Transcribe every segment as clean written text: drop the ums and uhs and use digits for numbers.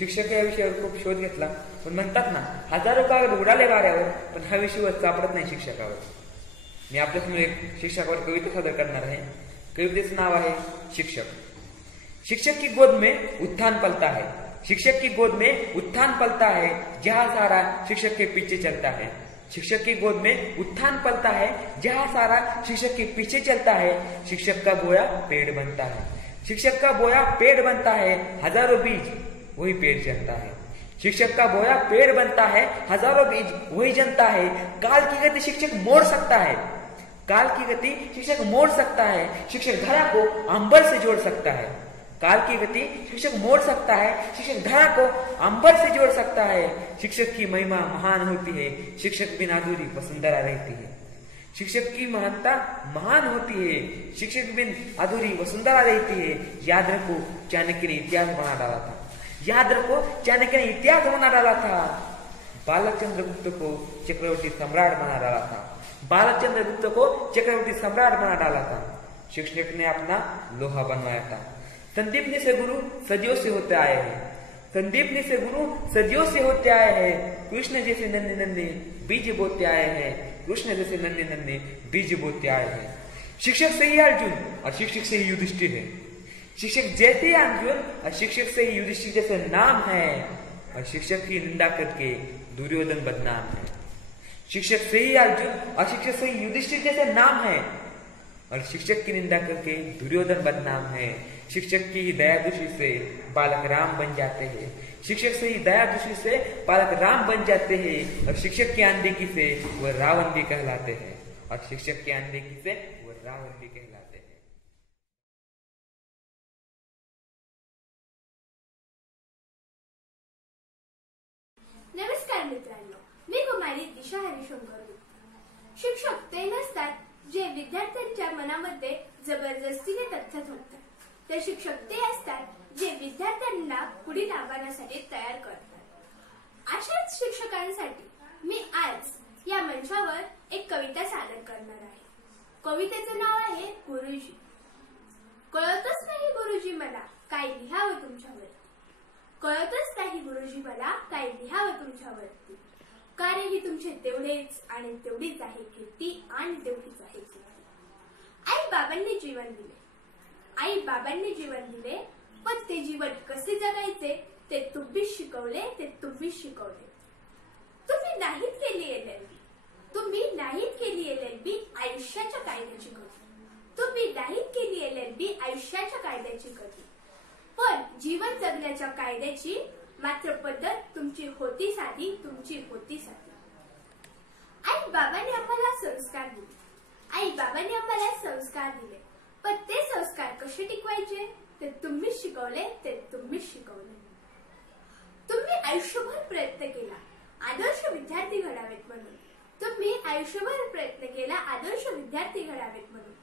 शिक्षक या विषयावर खूप शोध घेतला, पण म्हणतात ना, हजारो कागद उडाले वाऱ्यावर, पण हा विषय सापडत नाही शिक्षकावर. मी आपल्यासमोर एक शिक्षकावर कविता सादर करणार आहे. कवितेचं नाव आहे शिक्षक. शिक्षक की गोद में उत्थान पलता है, शिक्षक की गोद में उत्थान पलता है, जहां सारा शिक्षक के पीछे चलता है. शिक्षक की गोद में उत्थान पलता है, जहां सारा शिक्षक के पीछे चलता है. शिक्षक का बोया पेड़ बनता है, शिक्षक का बोया पेड़ बनता है, हजारों बीज वही पेड़ जनता है. शिक्षक का बोया पेड़ बनता है, हजारों बीज वही जनता है. काल की गति शिक्षक मोड़ सकता है, काल की गति शिक्षक मोड़ सकता है. शिक्षक धरा को अंबर से जोड़ सकता है, काल की गति शिक्षक मोड़ सकता है. शिक्षक धरा को अंबर से जोड़ सकता है. शिक्षक की महिमा महान होती है, शिक्षक बिन अधूरी वसुंधरा रहती है. शिक्षक की महानता महान होती है, शिक्षक बिन अधूरी वसुंधरा रहती है. याद रखो चाणक्य ने इतिहास बना डाला था, याद रखो चाणक्य ने इतिहास बना डाला था. बालक चंद्रगुप्त को चक्रवर्ती सम्राट बना डाला था, बालक चंद्रगुप्त को चक्रवर्ती सम्राट बना डाला था. शिक्षक ने अपना लोहा बनवाया था. संदीपनी से गुरु सदियों से होते आए हैं, संदीपनी से गुरु सदियों से होते आए हैं. कृष्ण जैसे नन्हे नन्हे बीज बोते आए हैं, कृष्ण जैसे नन्हे नन्हे बीज बोते आए हैं. शिक्षक से ही अर्जुन और शिक्षक से ही युधिष्ठिर है, शिक्षक जैसे ही अर्जुन और शिक्षक से ही युधिष्ठिर जैसे नाम है. और शिक्षक की निंदा करके दुर्योधन बदनाम है. शिक्षक से ही अर्जुन और शिक्षक से ही युधिष्ठिर जैसे नाम है, और शिक्षक की निंदा करके दुर्योधन बदनाम है. शिक्षक की ही दया दृष्टि से बालक राम बन जाते हैं, शिक्षक से ही दया दृष्टि से बालक राम बन जाते हैं. और शिक्षक की अनदेखी से वह रावण भी कहलाते हैं, और शिक्षक की अनदेखी से वह रावण भी कहलाते हैं. नमस्कार मित्रांनो, मी कुमारी दिशा हरिशंकर. शिक्षक ते नसतात जे विद्यार्थ्यांच्या मनामध्ये जबरदस्तीने तथ्य ठोकतात, तर शिक्षक ते असतात जे विद्यार्थ्यांना पुढील आव्हानासाठी तयार करतात. अशाच शिक्षकांसाठी मी आज या मंचावर एक कविता सादर करणार आहे. कवितेचं नाव आहे गुरुजी. कळतच नाही गुरुजी मला काय लिहावं तुमच्यावरती, कळतच नाही गुरुजी मला काय लिहावं तुमच्यावरती. कार्य ही तुमचे तेवढेच आणि तेवढीच आहे कीर्ती, आणि तेवढीच आहे कीर्ती. आई बाबांनी जीवन दिले, आई बाबांनी जीवन दिले, पण ते जीवन कसे जगायचे ते तुम्हीच शिकवले, ते तुम्हीच शिकवले. तुम्ही नाहीत केली LLB, तुम्ही नाहीत केली LLB आयुष्याच्या कायद्याची गती, तुम्ही नाहीत केली LLB आयुष्याच्या कायद्याची गती. पण जीवन जगण्याच्या कायद्याची मात्र पद्धत तुमची होती साधी, तुमची होती साधी. आई बाबांनी आम्हाला संस्कार दिले, आई बाबांनी आम्हाला संस्कार दिले, पण ते संस्कार कसे टिकवायचे ते तुम्हीच शिकवले, ते तुम्हीच शिकवले. तुम्ही आयुष्यभर प्रयत्न केला आदर्श विद्यार्थी घडावेत म्हणून, तुम्ही आयुष्यभर प्रयत्न केला आदर्श विद्यार्थी घडावेत म्हणून.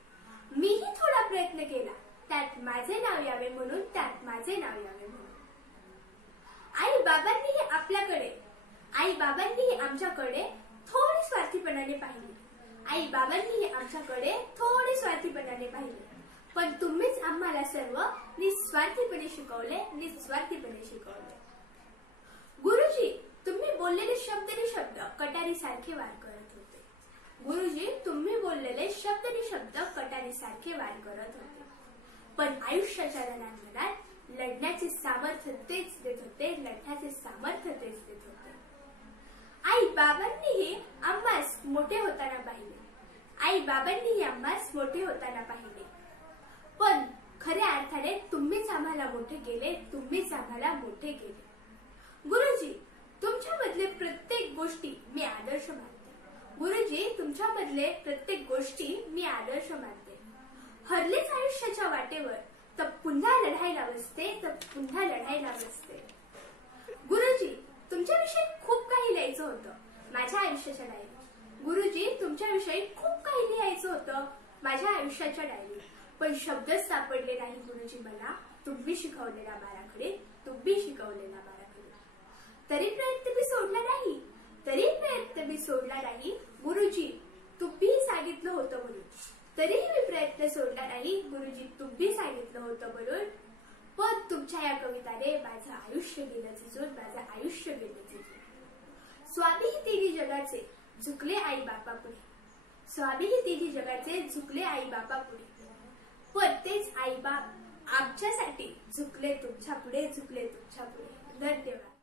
मीही थोडा प्रयत्न केला त्यात माझे नाव यावे म्हणून, त्यात माझे नाव यावे म्हणून. आई बाबांनीही आपल्याकडे, आई बाबांनीही आमच्याकडे थोडी स्वार्थीपणाने पाहिले, आई बाबांनीही आमच्याकडे थोडी स्वार्थीपणाने पाहिले, पण तुम्हीच आम्हाला सर्व निस्वार्थीपणे शिकवले, निस्वार्थीपणे शिकवले. गुरुजी तुम्ही बोललेले शब्द नि शब्द कटारी सारखे वार करत होते, गुरुजी तुम्ही बोललेले शब्द नि शब्द कटारी सारखे वार करत होते. पण आयुष्याच्या रणांगणात लढण्याचे सामर्थ्य तेच देत होते, लढण्याचे सामर्थ्य तेच देत होते. आई बाबांनीही आम्हास मोठे होताना पाहिले, आई बाबांनीही आम्हास मोठे होताना पाहिले, पण खऱ्या अर्थाने तुम्हीच आम्हाला मोठे केले, तुम्हीच आम्हाला मोठे केले. गुरुजी तुमच्यामधले प्रत्येक गोष्टी मी आदर्श मानते, गुरुजी तुमच्यामधले प्रत्येक गोष्टी मी आदर्श मानते. हरलेच आयुष्याच्या वाटेवर तर पुन्हा लढायला बसते, तर पुन्हा लढायला बसते. गुरुजी तुमच्याविषयी खूप काही लिहायचं होतं माझ्या आयुष्याच्या डायरीत, गुरुजी तुमच्याविषयी खूप काही लिहायचं होतं माझ्या आयुष्याच्या डायरीत, पण शब्दच सापडले नाही गुरुजी मला तुम्ही शिकवलेल्या बाराखडे, तुम्ही शिकवलेल्या बाराखडे. तरी प्रयत्न मी सोडला नाही, तरी प्रयत्न मी सोडला नाही गुरुजी तुम्ही सांगितलं होतं म्हणून, तरीही मी प्रयत्न सोडला नाही गुरुजी तुम्ही सांगितलं होतं म्हणून. पण तुमच्या या कविताने माझं आयुष्य गेलं झिजून, माझं आयुष्य गेलं झिजून. स्वामी ही तिन्ही जगाचे झुकले आई बापा पुढे, स्वामी ही तिन्ही जगाचे झुकले आई बापा पुढे, पण तेच आई बाप आमच्यासाठी झुकले तुमच्या पुढे, झुकले तुमच्या पुढे. धन्यवाद.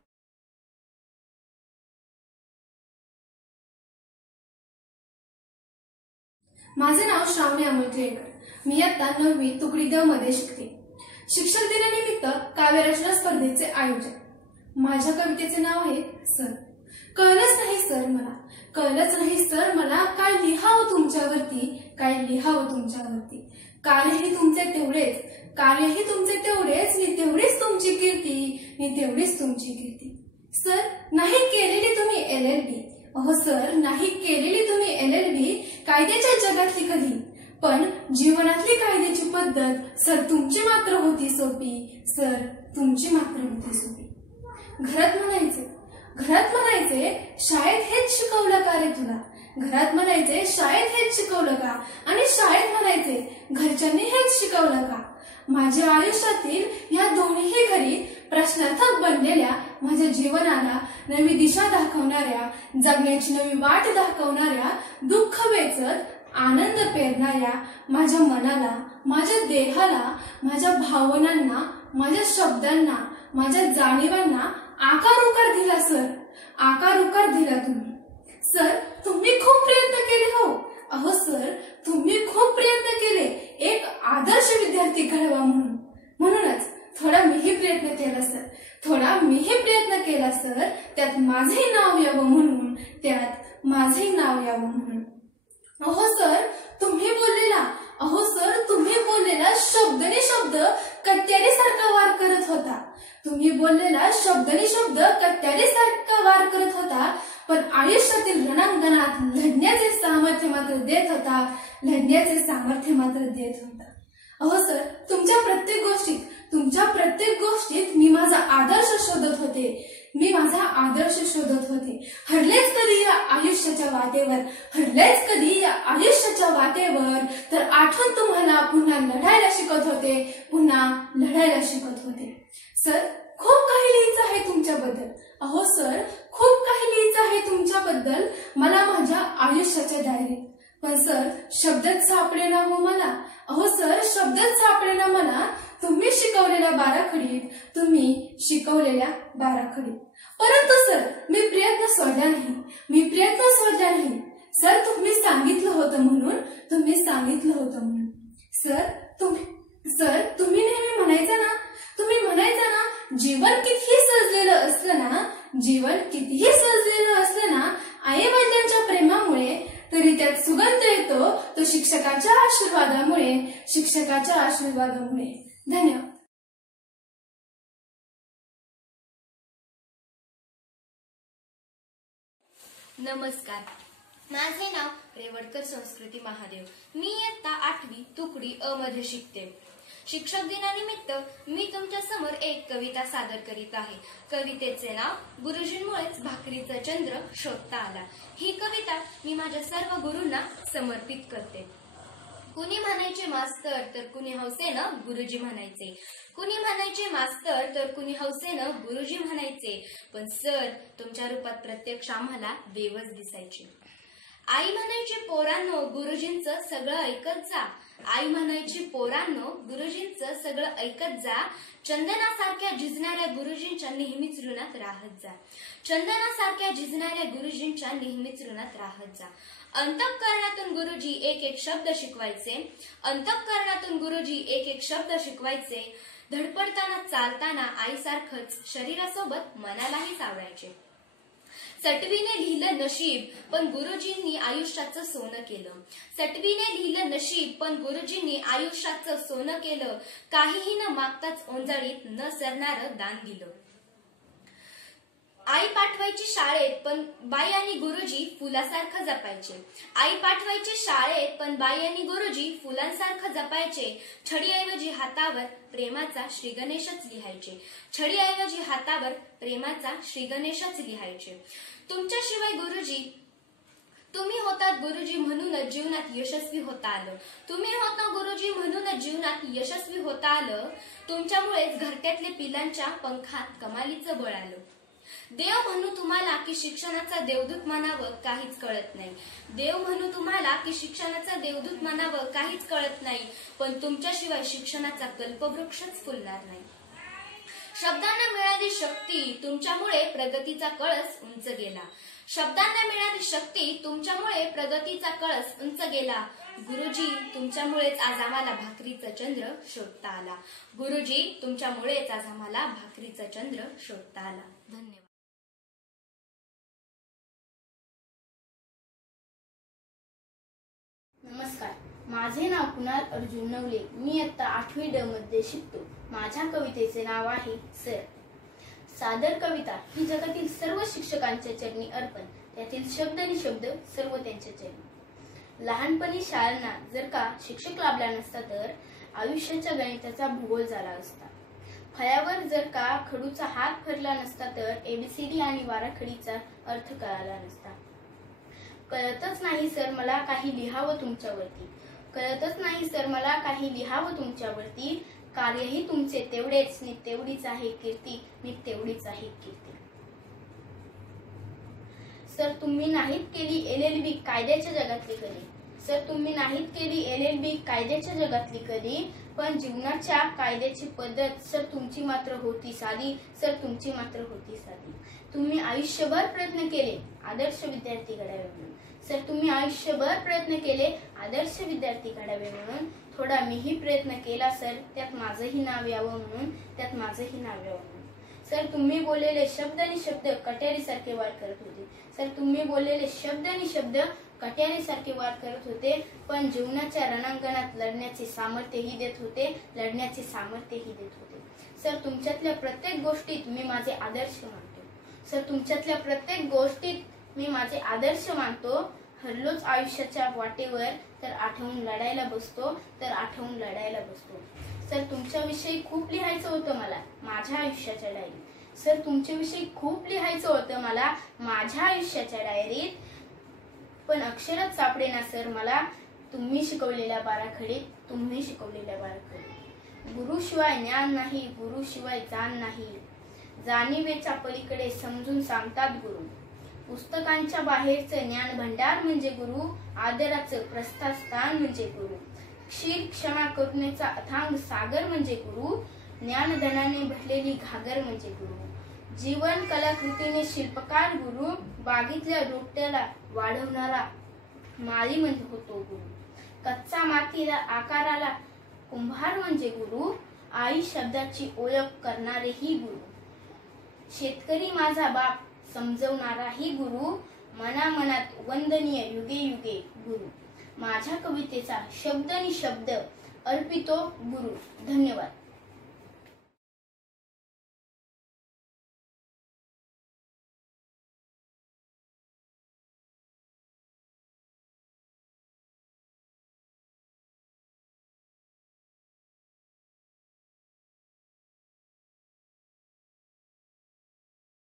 माझे नाव श्रावणी अमोल टिळेकर. मी आता 9वी तुकडी द मध्ये शिकते. शिक्षक दिनानिमित्त काव्यरचना स्पर्धेचे आयोजन. माझ्या कवितेचे नाव आहे सर. कळलंच नाही सर मला, कळलंच नाही सर मला, काय लिहावं तुमच्यावरती, काय लिहावं तुमच्यावरती. कार्यही तुमचे तेवढेच, कार्यही तुमचे तेवढेच, मी तेवढीच तुमची कीर्ती, मी तेवढीच तुमची कीर्ती. सर नाही केलेली तुम्ही LLB, अहो सर नाही केलेली तुम्ही LLB, कायद्याच्या जगातली कधी, पण जीवनातली कायद्याची पद्धत सर तुमची मात्र होती सोपी, सर तुमची मात्र होती सोपी. घरात म्हणायचे शाळेत हेच शिकवलं का रे तुला, घरात म्हणायचे शाळेत हेच शिकवलं का, आणि शाळेत म्हणायचे घरच्यांनी हेच शिकवलं का. माझ्या आयुष्यातील या दोन्ही घरी प्रश्नार्थक बनलेल्या माझ्या जीवनाला नवी दिशा दाखवणाऱ्या, जगण्याची नवी वाट दाखवणाऱ्या, दुःख वेचत आनंद पेरणाऱ्या माझ्या मनाला, माझ्या देहाला, माझ्या भावनांना, माझ्या शब्दांना, माझ्या जाणीवांना आकार उकार दिला सर, आकार उकार दिला तुम्ही. सर तुम्ही खूप प्रयत्न केले हो, अहो सर तुम्ही खूप प्रयत्न केले एक आदर्श विद्यार्थी घडवा म्हणून. म्हणूनच थोडा मीही प्रयत्न केला सर, थोडा मीही प्रयत्न केला सर, त्यात माझेही नाव यावं म्हणून, त्यात माझेही नाव यावं म्हणून. अहो सर तुम्ही बोललेला, अहो सर तुम्ही बोललेला शब्दने शब्द कट्यारीसारखा वार करत होता, तुम्ही बोललेला शब्दने शब्द कट्यारीसारखा वार करत होता, पण आयुष्यातील रणांगणात लढण्याचे सामर्थ्य मात्र देत होता, लढण्याचे सामर्थ्य मात्र देत होता. अहो सर तुमच्या प्रत्येक गोष्टीत मी माझा आदर्श शोधत होते, मी माझा आदर्श शोधत होते. हरलेच कधी या आयुष्याच्या वाटेवर, हरलेच कधी या आयुष्याच्या वाटेवर, तर आठवण तुम्हाला पुन्हा लढायला शिकत होते, पुन्हा लढायला शिकत होते. सर खूप काही लिहायचं आहे तुमच्याबद्दल, अहो सर खूप काही लिहायचं आहे तुमच्याबद्दल मला माझ्या आयुष्याच्या डायरीत, पण सर शब्दच सापडेना हो मला, अहो सर शब्दच सापडेना मला तुम्ही शिकवलेल्या बाराखडीत, तुम्ही शिकवलेल्या बाराखडीत. परंतु सर मी प्रयत्न सोडला नाही, मी प्रयत्न सोडला नाही सर, तुम्ही सांगितलं होतं म्हणून, तुम्ही सांगितलं होतं म्हणून. सर तुम्ही नेहमी म्हणायचं ना, तुम्ही म्हणायचं ना, जीवन कितीही सजलेलं असलं ना, जीवन कितीही सजलेलं असलं ना, आई वडिलांच्या प्रेमामुळे, तरी त्यात सुगंध येतो तो शिक्षकाच्या आशीर्वादामुळे, शिक्षकाच्या आशीर्वादामुळे. धन्यवाद. नमस्कार, माझे नाव रेवडकर संस्कृती महादेव. मी इयत्ता 8वी तुकडी अ मध्ये शिकते. शिक्षक दिनानिमित्त मी तुमच्या समोर एक कविता सादर करीत आहे. कवितेचे नाव गुरुजींमुळेच भाकरीचा चंद्र शोधता आला. ही कविता मी माझ्या सर्व गुरूंना समर्पित करते. कुणी म्हणायचे मास्तर तर कुणी हौसेनं गुरुजी म्हणायचे, कुणी म्हणायचे मास्तर तर कुणी हौसेनं गुरुजी म्हणायचे, पण सर तुमच्या रूपात प्रत्यक्ष आम्हाला देवच दिसायचे. आई म्हणायची पोरांनो गुरुजींचं सगळं ऐकत जा, आई म्हणायची पोरांनो गुरुजींचं सगळं ऐकत जा, चंदनासारख्या झिजणाऱ्या गुरुजींच्या नेहमीच ऋणात राहत जा, चंदनासारख्या झिजणाऱ्या गुरुजींच्या नेहमीच ऋणात राहत जा. अंतःकरणातून गुरुजी एक एक शब्द शिकवायचे, अंतःकरणातून गुरुजी एक एक शब्द शिकवायचे. धडपडताना चालताना आईसारखंच शरीरासोबत मनालाही सावरायचे. सटवीने लिहिलं नशीब पण गुरुजींनी आयुष्याचं सोनं केलं, सटवीने लिहिलं नशीब पण गुरुजींनी आयुष्याचं सोनं केलं. काहीही न मागताच ओंजळीत न सरणारं दान दिलं. आई पाठवायची शाळेत पण बाई आणि गुरुजी फुलासारखं जपायचे, आई पाठवायची शाळेत पण बाई आणि गुरुजी फुलांसारखं जपायचे. छडीऐवजी हातावर प्रेमाचा श्री गणेशच लिहायचे, छडीऐवजी हातावर प्रेमाचा श्री गणेशच लिहायचे. तुमच्याशिवाय गुरुजी तुम्ही होतात गुरुजी म्हणूनच जीवनात यशस्वी होता आलं. तुम्ही होता गुरुजी म्हणूनच जीवनात यशस्वी होता आलं. तुमच्यामुळेच घरट्यातले पिलांच्या पंखात कमालीचं बळ आलं. देव म्हणू तुम्हाला की शिक्षणाचा देवदूत म्हणावं काहीच कळत नाही. देव म्हणू तुम्हाला की शिक्षणाचा देवदूत म्हणावं काहीच कळत नाही. पण तुमच्याशिवाय शिक्षणाचा कल्पवृक्षच फुलणार नाही. शब्दांना मिळाली शक्ती तुमच्यामुळे प्रगतीचा कळस उंच गेला. शब्दांना मिळाली शक्ती तुमच्यामुळे प्रगतीचा कळस उंच गेला. गुरुजी तुमच्यामुळेच आज आम्हाला भाकरीचा चंद्र शोधता आला. गुरुजी तुमच्यामुळेच आज आम्हाला भाकरीचा चंद्र शोधता आला. धन्यवाद. नमस्कार, माझे नाव कुणाल अर्जुन नवले. मी इयत्ता 8वी ड मध्ये शिकतो. माझ्या कवितेचे नाव आहे सर. सादर कविता ही जगातील सर्व शिक्षकांच्या चरणी अर्पण. त्यातील शब्द आणि शब्द सर्व त्यांच्या चरणी. लहानपणी शाळांना जर का शिक्षक लाभला नसता तर आयुष्याच्या गणिताचा भूगोल झाला असता. फळ्यावर जर का खडूचा हात फिरला नसता तर एबीसीडी आणि वाराखडीचा अर्थ कळाला नसता. कळतच नाही सर मला काही लिहावं तुमच्यावरती. कळतच नाही सर मला काही लिहावं तुमच्यावरती. कार्यही तुमचे तेवढेच, मी तेवढीच आहे कीर्ती, मी तेवढीच आहे कीर्ती. सर तुम्ही नाहीत केली LLB कायद्याच्या जगातली कधी. सर तुम्ही नाहीत केली LLB कायद्याच्या जगातली कधी. पण जीवनाच्या कायद्याची पद्धत सर तुमची मात्र होती साधी. सर तुमची मात्र होती साधी. तुम्ही आयुष्यभर प्रयत्न केले आदर्श विद्यार्थी घडावे म्हणून. सर तुम्ही आयुष्यभर प्रयत्न केले आदर्श विद्यार्थी घडावे म्हणून. थोडा मीही प्रयत्न केला सर त्यात माझंही नाव यावं म्हणून. त्यात माझंही नाव यावं म्हणून. सर तुम्ही बोललेले शब्द आणि शब्द कट्यारीसारखे वार करत होते. सर तुम्ही बोललेले शब्द आणि शब्द कट्यारीसारखे वार करत होते. पण जीवनाच्या रणांगणात लढण्याचे सामर्थ्यही देत होते. लढण्याचे सामर्थ्यही देत होते. सर तुमच्यातल्या प्रत्येक गोष्टीत मी माझे आदर्श मानतो. सर तुमच्यातल्या प्रत्येक गोष्टीत मी माझे आदर्श मानतो. हरलोच आयुष्याच्या वाटेवर तर आठवून लढायला बसतो. तर आठवून लढायला बसतो. सर तुमच्याविषयी खूप लिहायचं होतं मला माझ्या आयुष्याच्या डायरीत. सर तुमच्याविषयी खूप लिहायचं होतं मला माझ्या आयुष्याच्या डायरीत. पण अक्षरच सापडेना सर मला तुम्ही शिकवलेल्या बाराखडीत. तुम्ही शिकवलेल्या बाराखडीत. गुरुशिवाय ज्ञान नाही, गुरुशिवाय जाण नाही. जाणीवेच्या पलीकडे समजून सांगतात गुरु. पुस्तकांच्या बाहेरचं ज्ञान भंडार म्हणजे गुरु. आदराचं प्रस्थान म्हणजे गुरु. क्षीर क्षमा करुणेचा अथांग सागर म्हणजे गुरु. ज्ञानधनाने भरलेली घागर म्हणजे गुरु. जीवन कलाकृतीने शिल्पकार गुरु. बागेतल्या रोट्याला वाढवणारा माळी म्हणजे होतो गुरु. कच्चा मातीला आकाराला कुंभार म्हणजे गुरु. आई शब्दाची ओळख करणारेही गुरु. शेतकरी माझा बाप समजवणाराही गुरु. मनामनात वंदनीय युगे युगे गुरु. माझ्या कवितेचा शब्द आणि शब्द अर्पितो गुरु. धन्यवाद.